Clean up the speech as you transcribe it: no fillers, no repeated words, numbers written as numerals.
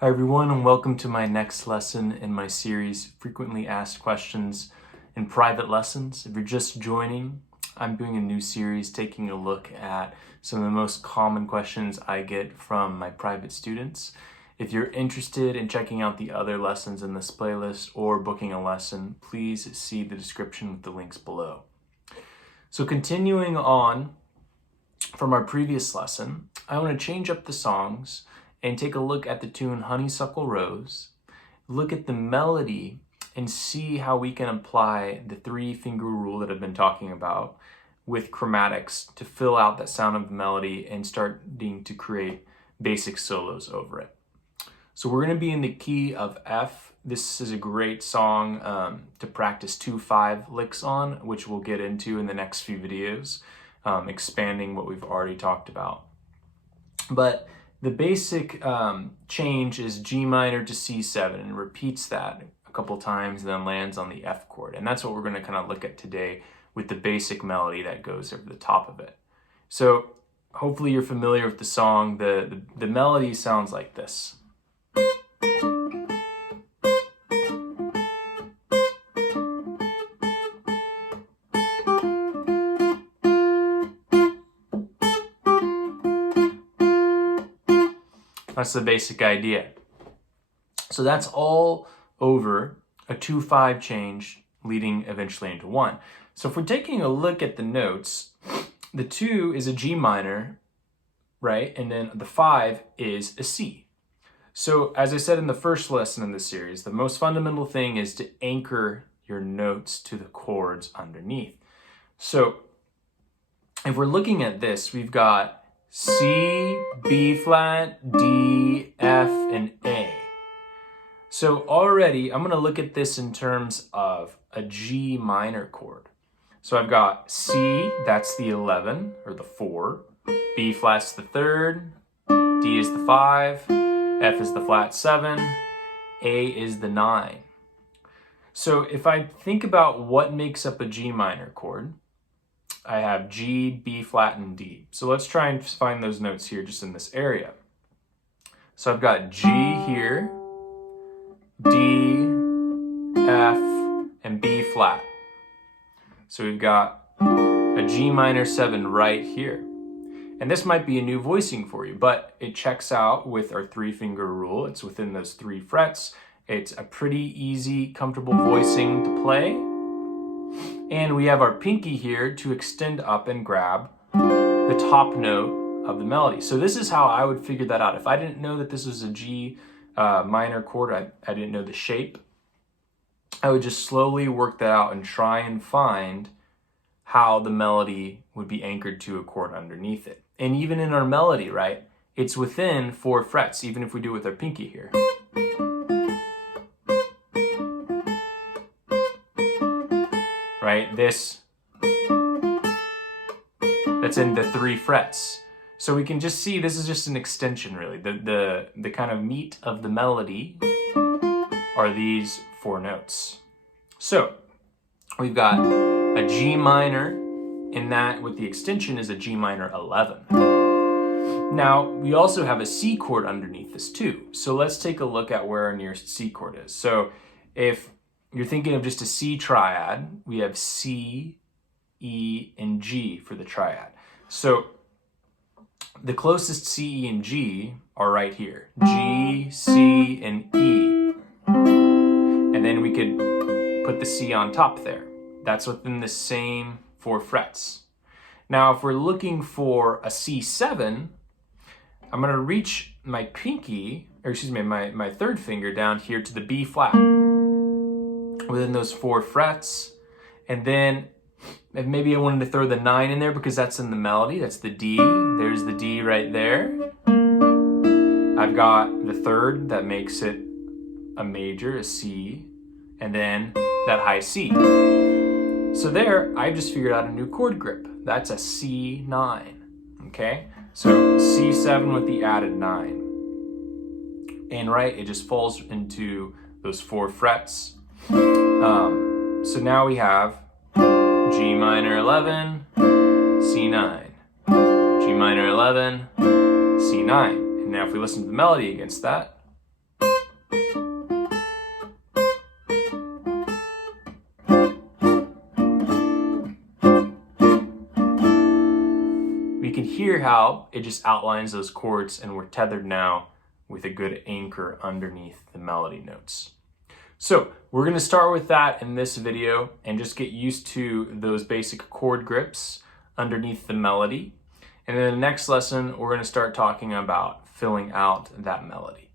Hi everyone, and welcome to my next lesson in my series, Frequently Asked Questions in Private Lessons. If you're just joining, I'm doing a new series taking a look at some of the most common questions I get from my private students. If you're interested in checking out the other lessons in this playlist or booking a lesson, please see the description with the links below. So continuing on from our previous lesson, I want to change up the songs and take a look at the tune Honeysuckle Rose, look at the melody, and see how we can apply the three-finger rule that I've been talking about with chromatics to fill out that sound of the melody and starting to create basic solos over it. So we're going to be in the key of F. This is a great song to practice 2/5 licks on, which we'll get into in the next few videos, expanding what we've already talked about. But the basic change is G minor to C7 and repeats that a couple times, then lands on the F chord. And that's what we're going to kind of look at today with the basic melody that goes over the top of it. So hopefully you're familiar with the song. The melody sounds like this. That's the basic idea. So that's all over a 2/5 change leading eventually into 1. So if we're taking a look at the notes, the 2 is a G minor, right? And then the 5 is a C. So as I said in the first lesson in this series, the most fundamental thing is to anchor your notes to the chords underneath. So if we're looking at this, we've got C, B flat, D, F, and A. So already I'm going to look at this in terms of a G minor chord. So I've got C, that's the 11 or the 4, B flat's the 3rd, D is the 5, F is the flat 7, A is the 9. So if I think about what makes up a G minor chord, I have G, B flat, and D. So let's try and find those notes here just in this area. So I've got G here, D, F, and B flat. So we've got a G minor 7 right here. And this might be a new voicing for you, but it checks out with our three-finger rule. It's within those 3 frets. It's a pretty easy, comfortable voicing to play. And we have our pinky here to extend up and grab the top note of the melody. So this is how I would figure that out. If I didn't know that this was a G minor chord, I didn't know the shape, I would just slowly work that out and try and find how the melody would be anchored to a chord underneath it. And even in our melody, right, it's within 4 frets, even if we do it with our pinky here. Right, that's in the 3 frets. So we can just see this is just an extension, really. The kind of meat of the melody are these 4 notes. So we've got a G minor, and that with the extension is a G minor 11. Now we also have a C chord underneath this too. So let's take a look at where our nearest C chord is. So if you're thinking of just a C triad, we have C, E, and G for the triad. So the closest C, E, and G are right here. G, C, and E. And then we could put the C on top there. That's within the same 4 frets. Now if we're looking for a C7, I'm going to reach my pinky, or excuse me, my 3rd finger down here to the B flat within those 4 frets. And then maybe I wanted to throw the 9 in there because that's in the melody. That's the D. There's the D right there. I've got the 3rd that makes it a major, a C, and then that high C. So there, I've just figured out a new chord grip. That's a C9, okay? So C7 with the added 9. And right, it just falls into those 4 frets. So now we have G minor 11, C9, G minor 11, C9. And now if we listen to the melody against that, hear how it just outlines those chords, and we're tethered now with a good anchor underneath the melody notes. So we're going to start with that in this video and just get used to those basic chord grips underneath the melody. And in the next lesson, we're going to start talking about filling out that melody.